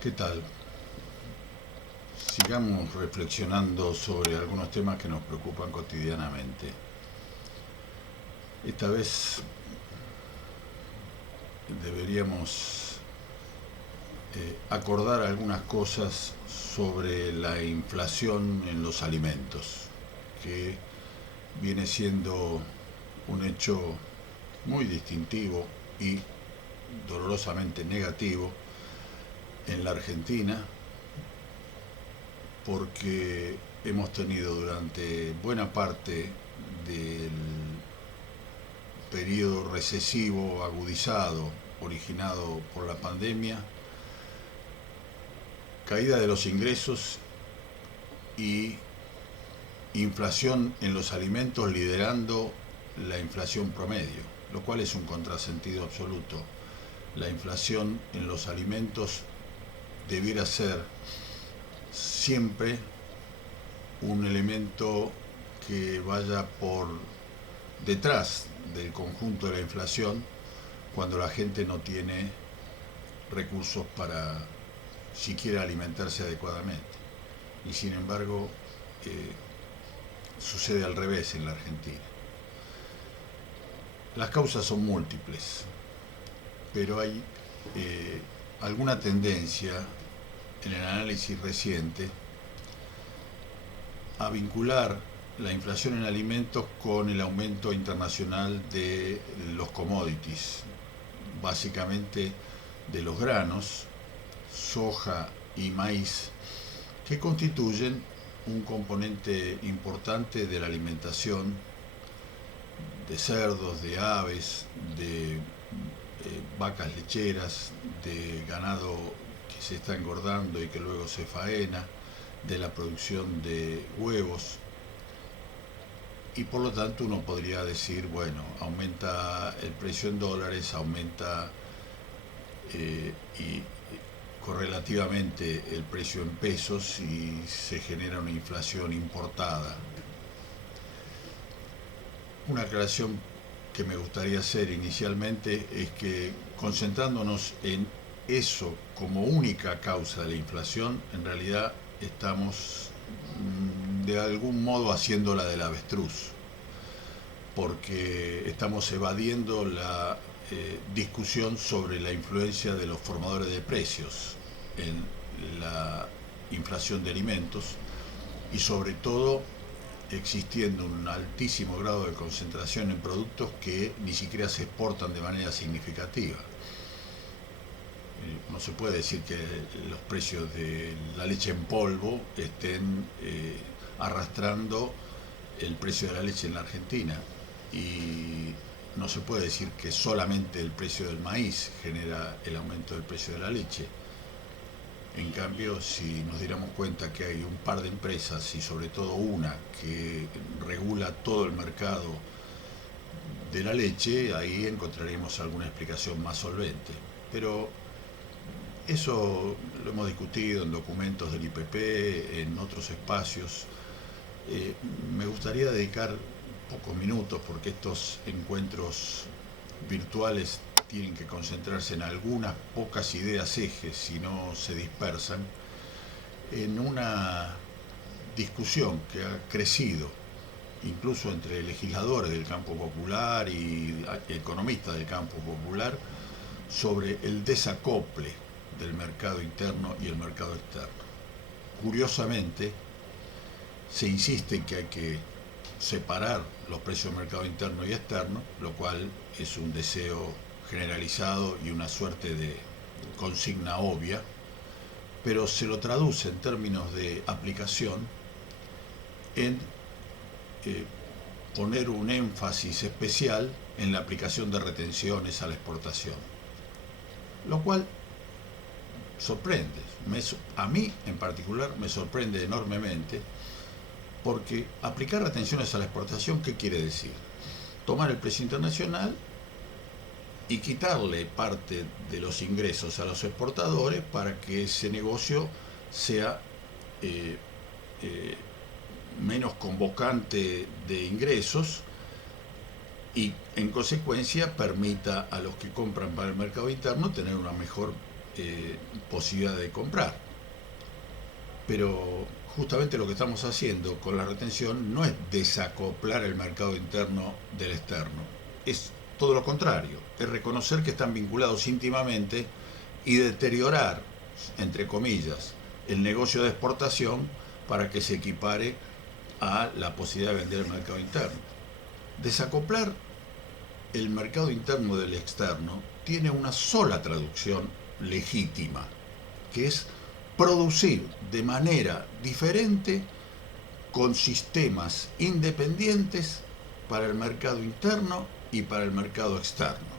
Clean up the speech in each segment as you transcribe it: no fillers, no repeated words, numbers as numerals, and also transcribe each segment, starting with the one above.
¿Qué tal? Sigamos reflexionando sobre algunos temas que nos preocupan cotidianamente. Esta vez deberíamos acordar algunas cosas sobre la inflación en los alimentos, que viene siendo un hecho muy distintivo y dolorosamente negativo en la Argentina, porque hemos tenido durante buena parte del periodo recesivo agudizado originado por la pandemia, caída de los ingresos y inflación en los alimentos liderando la inflación promedio, lo cual es un contrasentido absoluto. La inflación en los alimentos debiera ser siempre un elemento que vaya por detrás del conjunto de la inflación cuando la gente no tiene recursos para siquiera alimentarse adecuadamente. Y sin embargo, eh, sucede al revés en la Argentina. Las causas son múltiples, pero hay eh, alguna tendencia en el análisis reciente a vincular la inflación en alimentos con el aumento internacional de los commodities, básicamente de los granos, soja y maíz, que constituyen un componente importante de la alimentación de cerdos, de aves, de vacas lecheras, de ganado que se está engordando y que luego se faena, de la producción de huevos. Y por lo tanto uno podría decir, bueno, aumenta el precio en dólares, aumenta y correlativamente el precio en pesos y se genera una inflación importada. Una aclaración que me gustaría hacer inicialmente es que concentrándonos en eso como única causa de la inflación, en realidad estamos de algún modo haciéndola del avestruz, porque estamos evadiendo la discusión sobre la influencia de los formadores de precios en la inflación de alimentos y sobre todo existiendo un altísimo grado de concentración en productos que ni siquiera se exportan de manera significativa. No se puede decir que los precios de la leche en polvo estén arrastrando el precio de la leche en la Argentina, y no se puede decir que solamente el precio del maíz genera el aumento del precio de la leche. En cambio, si nos diéramos cuenta que hay un par de empresas y sobre todo una que regula todo el mercado de la leche, ahí encontraremos alguna explicación más solvente. Pero eso lo hemos discutido en documentos del IPP, en otros espacios. Me gustaría dedicar pocos minutos, porque estos encuentros virtuales tienen que concentrarse en algunas pocas ideas ejes, si no se dispersan, en una discusión que ha crecido incluso entre legisladores del campo popular y economistas del campo popular sobre el desacople del mercado interno y el mercado externo. Curiosamente, se insiste en que hay que separar los precios del mercado interno y externo, lo cual es un deseo generalizado y una suerte de consigna obvia, pero se lo traduce en términos de aplicación en eh, poner un énfasis especial en la aplicación de retenciones a la exportación, lo cual sorprende. A mí en particular me sorprende enormemente, porque aplicar retenciones a la exportación, ¿qué quiere decir? Tomar el precio internacional y quitarle parte de los ingresos a los exportadores para que ese negocio sea eh, eh, menos convocante de ingresos y en consecuencia permita a los que compran para el mercado interno tener una mejor posibilidad de comprar. Pero justamente lo que estamos haciendo con la retención no es desacoplar el mercado interno del externo, es todo lo contrario, es reconocer que están vinculados íntimamente y deteriorar, entre comillas, el negocio de exportación para que se equipare a la posibilidad de vender el mercado interno. Desacoplar el mercado interno del externo tiene una sola traducción legítima, que es producir de manera diferente con sistemas independientes para el mercado interno y para el mercado externo.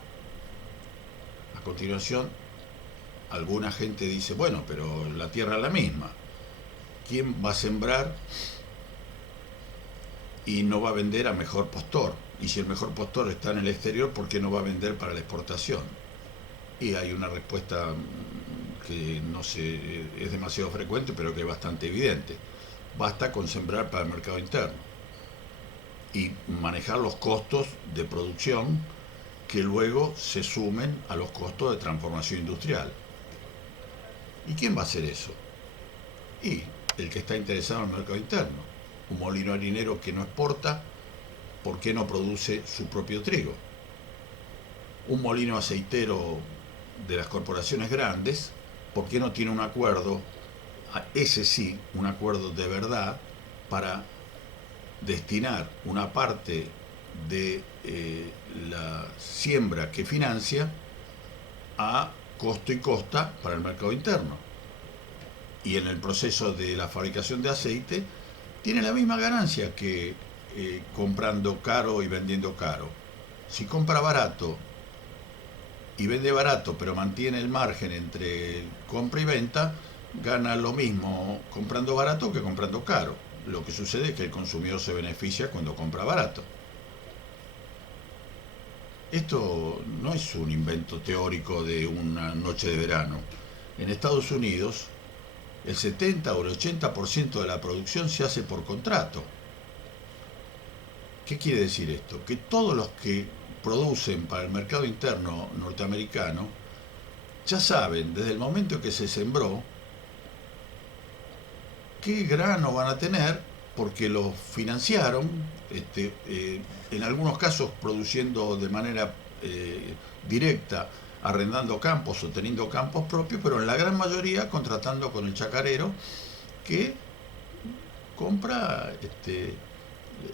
A continuación, alguna gente dice, bueno, pero la tierra es la misma. ¿Quién va a sembrar y no va a vender a mejor postor? Y si el mejor postor está en el exterior, ¿por qué no va a vender para la exportación? Y hay una respuesta que no sé, es demasiado frecuente, pero que es bastante evidente. Basta con sembrar para el mercado interno y manejar los costos de producción que luego se sumen a los costos de transformación industrial. ¿Y quién va a hacer eso? Y el que está interesado en el mercado interno. Un molino harinero que no exporta, ¿por qué no produce su propio trigo? Un molino aceitero de las corporaciones grandes, ¿por qué no tiene un acuerdo, ese sí, un acuerdo de verdad, para destinar una parte de la siembra que financia a costo y costa para el mercado interno? Y en el proceso de la fabricación de aceite tiene la misma ganancia que comprando caro y vendiendo caro. Si compra barato y vende barato, pero mantiene el margen entre compra y venta, gana lo mismo comprando barato que comprando caro. Lo que sucede es que el consumidor se beneficia cuando compra barato. Esto no es un invento teórico de una noche de verano. En Estados Unidos, el 70 o el 80% de la producción se hace por contrato. ¿Qué quiere decir esto? Que todos los que producen para el mercado interno norteamericano ya saben desde el momento en que se sembró qué grano van a tener, porque lo financiaron, en algunos casos produciendo de manera directa, arrendando campos o teniendo campos propios, pero en la gran mayoría contratando con el chacarero que compra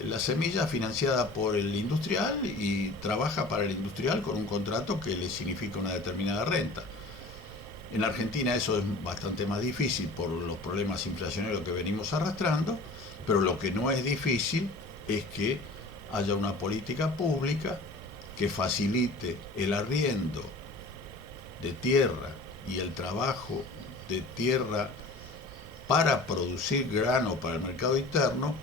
la semilla financiada por el industrial y trabaja para el industrial con un contrato que le significa una determinada renta. En Argentina eso es bastante más difícil por los problemas inflacionarios que venimos arrastrando, pero lo que no es difícil es que haya una política pública que facilite el arriendo de tierra y el trabajo de tierra para producir grano para el mercado interno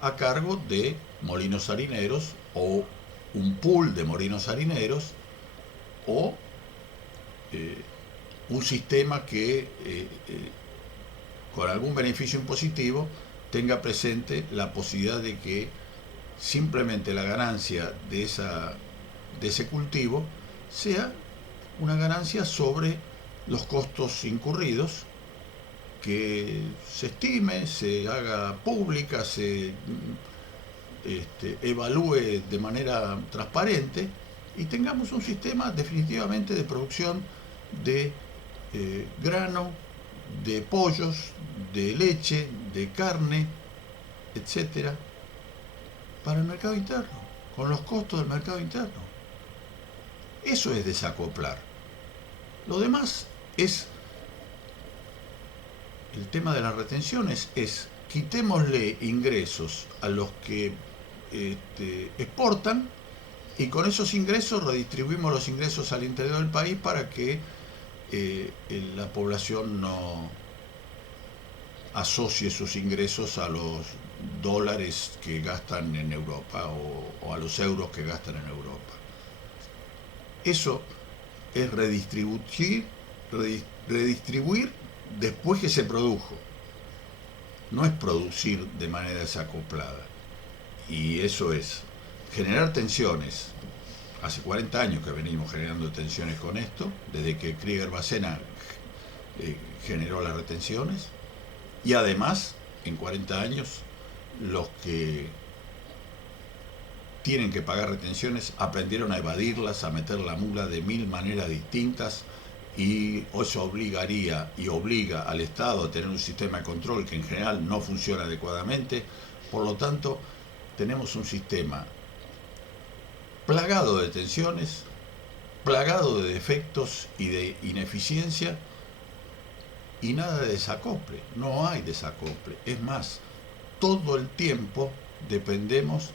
a cargo de molinos harineros o un pool de molinos harineros o un sistema que con algún beneficio impositivo tenga presente la posibilidad de que simplemente la ganancia de ese cultivo sea una ganancia sobre los costos incurridos, que se estime, se haga pública, se evalúe de manera transparente y tengamos un sistema definitivamente de producción de grano, de pollos, de leche, de carne, etcétera, para el mercado interno, con los costos del mercado interno. Eso es desacoplar. Lo demás es el tema de las retenciones, es quitémosle ingresos a los que exportan y con esos ingresos redistribuimos los ingresos al interior del país para que la población no asocie sus ingresos a los dólares que gastan en Europa o a los euros que gastan en Europa. Eso es redistribuir después que se produjo. No es producir de manera desacoplada. Y eso es generar tensiones Hace 40 años que venimos generando tensiones con esto, desde que Krieger-Bacena generó las retenciones, y además, en 40 años, los que tienen que pagar retenciones aprendieron a evadirlas, a meter la mula de 1000 maneras distintas, y eso obligaría y obliga al Estado a tener un sistema de control que en general no funciona adecuadamente. Por lo tanto, tenemos un sistema plagado de tensiones, plagado de defectos y de ineficiencia, y nada de desacople. No hay desacople. Es más, todo el tiempo dependemos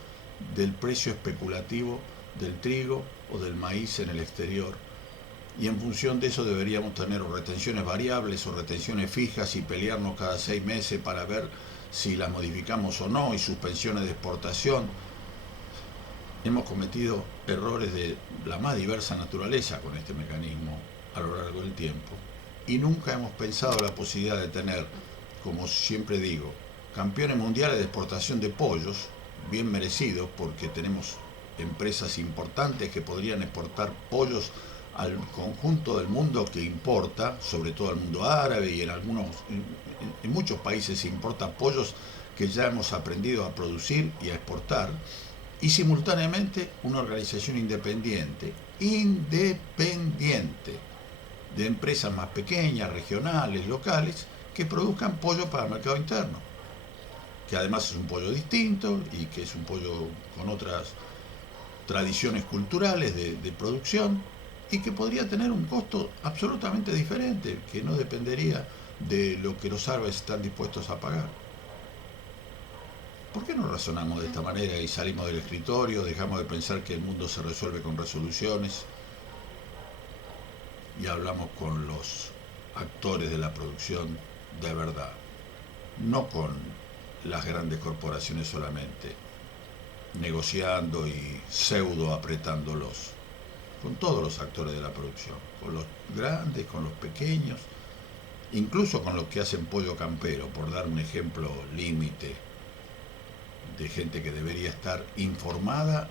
del precio especulativo del trigo o del maíz en el exterior, y en función de eso deberíamos tener o retenciones variables o retenciones fijas y pelearnos cada 6 meses para ver si las modificamos o no, y suspensiones de exportación. Hemos cometido errores de la más diversa naturaleza con este mecanismo a lo largo del tiempo, y nunca hemos pensado la posibilidad de tener, como siempre digo, campeones mundiales de exportación de pollos, bien merecidos, porque tenemos empresas importantes que podrían exportar pollos al conjunto del mundo que importa, sobre todo al mundo árabe, y en muchos países se importa pollos que ya hemos aprendido a producir y a exportar, y simultáneamente una organización independiente de empresas más pequeñas, regionales, locales, que produzcan pollo para el mercado interno, que además es un pollo distinto y que es un pollo con otras tradiciones culturales de producción, y que podría tener un costo absolutamente diferente, que no dependería de lo que los árabes están dispuestos a pagar. ¿Por qué no razonamos de esta manera y salimos del escritorio, dejamos de pensar que el mundo se resuelve con resoluciones y hablamos con los actores de la producción de verdad, no con las grandes corporaciones solamente, negociando y pseudo apretándolos, con todos los actores de la producción, con los grandes, con los pequeños, incluso con los que hacen pollo campero, por dar un ejemplo límite de gente que debería estar informada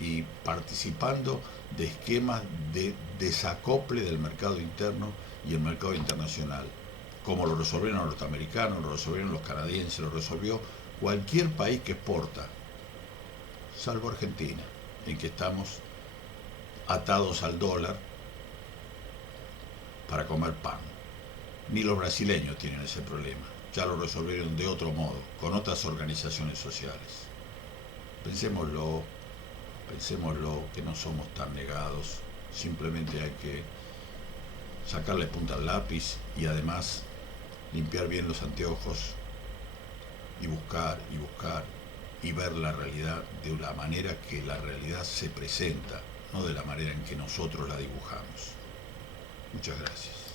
y participando de esquemas de desacople del mercado interno y el mercado internacional, como lo resolvieron los norteamericanos, lo resolvieron los canadienses, lo resolvió cualquier país que exporta, salvo Argentina, en que estamos atados al dólar para comer pan. Ni los brasileños tienen ese problema, ya lo resolvieron de otro modo, con otras organizaciones sociales. Pensémoslo, que no somos tan negados, simplemente hay que sacarle punta al lápiz y además limpiar bien los anteojos y buscar y ver la realidad de la manera que la realidad se presenta, no de la manera en que nosotros la dibujamos. Muchas gracias.